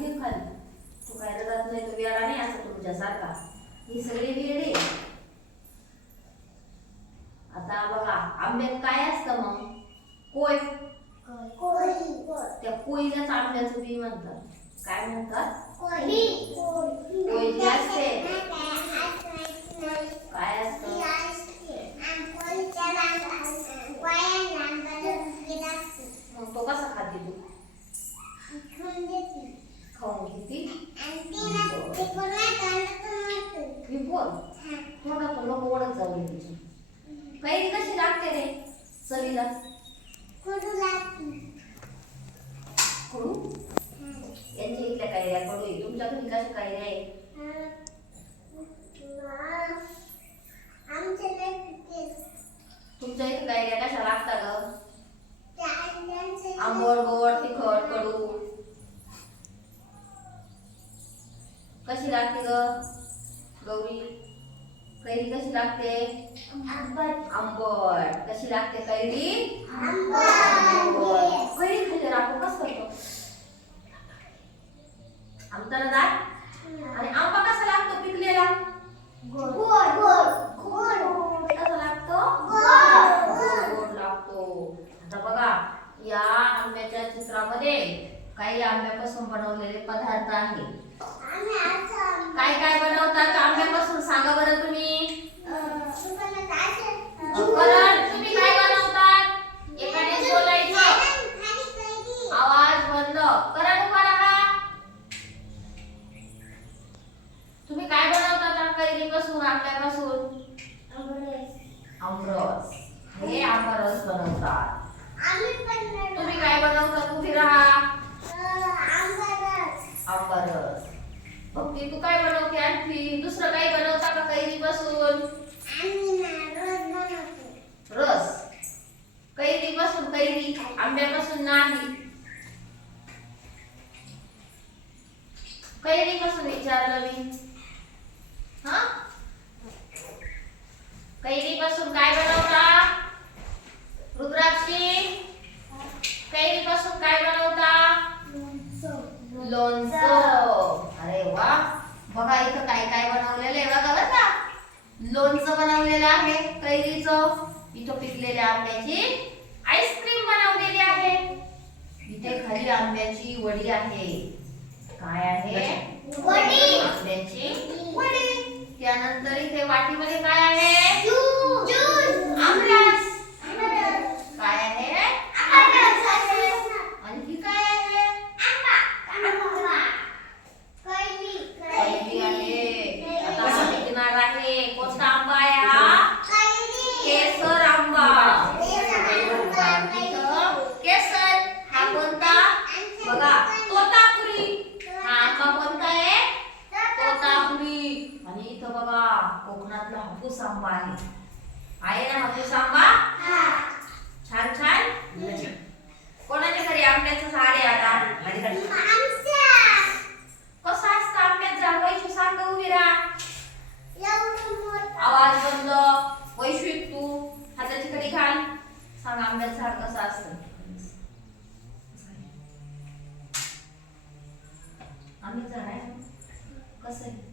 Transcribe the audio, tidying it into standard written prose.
घे खाली. तू काय रडत नाही, तो वेळा नाही असं तुमच्यासारखा. ही सगळी वेळ आहे. आता बघा आंब्यात काय असतं मग? कोय. त्या कोयीलाच आंब्याचं बी म्हणतात. काय म्हणतात? कोय जी असते काय असतं? मग तो कसा खाते तू? खाऊन घेते. मी बोल थोडं नको ओढत जाऊ दे तुझी. कैरी कशी लागते रे चवीला? कडू. यांच्या इथल्या कैऱ्या कडू आहे. तुमच्या घरी कशा कैऱ्या आहे? तुमच्या इथे कैऱ्या कशा लागतात ग? आंबट गोड तिखट कडू कशी लागते ग गौरी? कैरी कशी लागते? आंबट. कशी लागते कैरी? कैरी खाल्ल्यावर आपण कसं करतो? आमताना दात. आणि आंबा कसा लागतो पिकलेला? कसा लागतो? गोड लागतो. आता बघा या आंब्याच्या चित्रामध्ये काही आंब्यापासून बनवलेले पदार्थ आहेत. काय काय बनवतात आंब्यापासून सांगा बरं तुम्ही. तुम्ही काय बनवतात? एकाने बोलायचं. आवाज बंद करा. उभा राहा. तुम्ही काय बनवतात कैरीपासून आंब्यापासून? आमरस. हे आमरस बनवतात. तुम्ही काय बनवतात? उभी राहा. आंबरस. भक्ती तू काय बनवते? आणखी दुसरं काही बनवता का कैरीपासून? रस. कैरीपासून. कैरी आंब्यापासून नाही. कैरीपासून विचारलं मी. हा कैरीपासून काय बनवता रुद्राक्षी? कैरीपासून काय बनवता? लोणचं. अरे वा. बघा इथं काय काय बनवलेलं आहे बघा बरं का. लोणचं बनवलेलं आहे कैरीचं. इथं पिकलेल्या आंब्याची आईस्क्रीम बनवलेली आहे. इथे खाली आंब्याची वडी आहे. काय आहे? वडी. आंब्याची वडी. त्यानंतर इथे वाटीमध्ये काय आहे? आमरस. काय आहे? आमरस आहे. आणि ही काय आहे? कैरी आहे. आता हा पिकणार आहे. कोणता आंबा आहे हा? केसर आंबा. केसर. हा कोणता? बघा तोतापुरी. हा आंबा कोणता आहे? तोतापुरी. आणि इथं बघा कोकणातला हापूस आंबा आहे. आहे ना हापूस आंबा? छान छान. कोणाच्या घरी आंब्याचं झाड आहे आता? कसं असतं आंब्याचं झाड? वैशू सांग उभी राहा. आवाज बंद. वैशू तू हाताची कडी घाल. सांग आंब्याचं झाड कसं असतं? आम्ही झाड आहे कसं आहे?